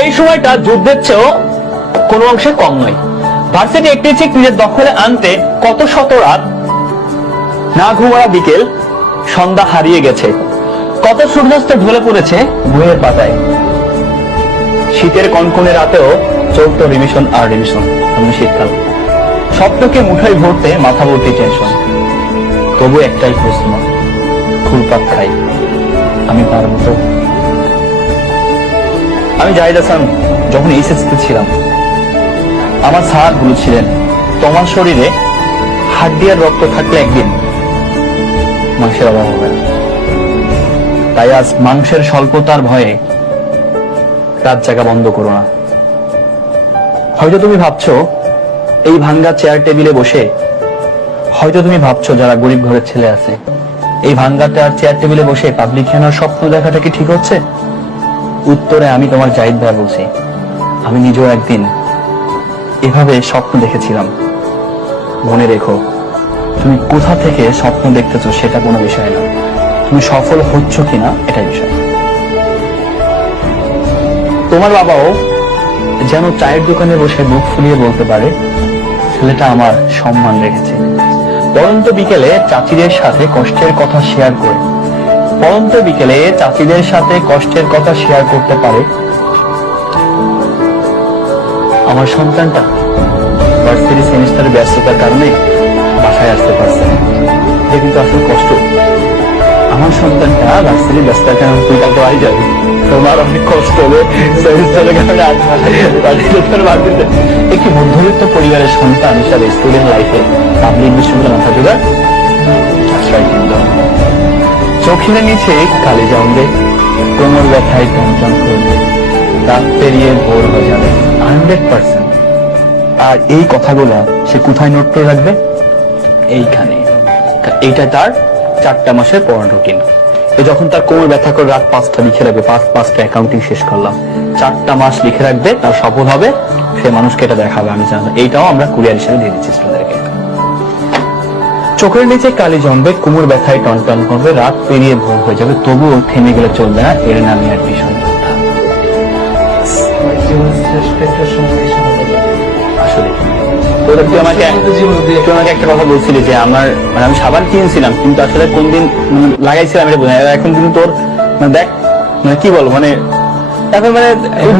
এই সময়টা যুদ্ধের চেয়েও কোনো অংশে কম নয়। ভার্সিটি একটি চিক নিজের দখলে আনতে কত শত রাত, না ঘুমারা বিকেল, সন্ধ্যা হারিয়ে গেছে, কত সূর্যাস্ত ঢলে পড়েছে বইয়ের পাতায়। শীতের কনকনে রাতেও চলতো রিভিশন আর রিভিশন। শীতকাল স্বপ্নকে মুঠোয় ভরতে মাথা ভর্তি টেনশন। তবু একটাই প্রশ্ন, ঘুরপাক খাই আমি পারবো তো? আমি জাহিদ হাসান যখন এইচএসসি ছিলাম, আমার স্যার বলেছিলেন তোমার শরীরে হাড্ডি আর রক্ত থাকলে একদিন মাংসের অভাব হবে না। তাই আজ মাংসের স্বল্পতার ভয়ে রাত জাগা বন্ধ করো না। হয়তো তুমি ভাবছো এই ভাঙ্গা চেয়ার টেবিলে বসে, হয়তো তুমি ভাবছো যারা গরিব ঘরের ছেলে আছে, এই ভাঙ্গা চেয়ার টেবিলে বসে পাবলিক খেলার স্বপ্ন দেখাটা কি ঠিক হচ্ছে? উত্তরে আমি তোমার জাহিদ ভাই বলছি, আমি নিজেও একদিন এভাবে স্বপ্ন দেখেছিলাম। মনে রেখো, তুমি কোথা থেকে স্বপ্ন দেখতেছো সেটা কোনো বিষয় না, তুমি সফল হচ্ছ কিনা এটাই বিষয়। তোমার বাবাও যেন চায়ের দোকানে বসে মুখ ফুলিয়ে বলতে পারে ছেলেটা আমার সম্মান রেখেছে। পরন্ত বিকেলে চাচিদের সাথে কষ্টের কথা শেয়ার করে, পরন্ত বিকেলে চাচিদের সাথে কষ্টের কথা শেয়ার করতে পারে আমার সন্তানটা ভার্সিটি সেমিস্টারের ব্যস্ততার কারণে বাসায় আসতে পারছে না। এটা কিন্তু আসলে কষ্ট। আমার সন্তানটা ভার্সিটির ব্যস্ততার কারণে তুই কালকে বাড়ি যাবি, তোমার অনেক কষ্ট হবে সেমিস্টারের কারণে। একটি মধ্যবিত্ত পরিবারের সন্তান হিসাবে স্টুডেন্ট লাইফে পাবলিক বিশ্ববিদ্যালয় মাথা জোগাড় আশ্রয় কেন্দ্র। চোখের নিচে কালি জমবে, কোমর ব্যথায় টনটন করবে, রাত পেরিয়ে ভোর হয়ে যাবে 100%। আর এই কথাগুলো সে কোথায় নোট করে রাখবে? এইখানে। এইটা তার 4টা মাসের পড়ার রুটিন। যখন তার কোমর ব্যথা করে রাত 5টা লিখে রাখবে, 5টা অ্যাকাউন্টিং শেষ করলাম, 4টা মাস লিখে রাখবে, তার সফল হবে, সে মানুষকে এটা দেখাবে আমি জানি। এইটাও আমরা কুরিয়ার হিসেবে দিয়ে দিচ্ছি স্টুডেন্টদেরকে। চোখের নিচে কালি জমবে, কোমর ব্যথায় টনটন করবে, রাত পেরিয়ে ভোর হয়ে যাবে, তবুও থেমে গেলে চলবে না, এর নামই অ্যাডমিশন যোদ্ধা। আসলে তুই আমাকে একটা কথা বলছিলি যে আমার আমি সাবান কিনছিলাম কিন্তু আসলে কোন দিন লাগাইছিলাম এটা বোঝা। এখন কিন্তু তোর দেখ কি বলবো, এখন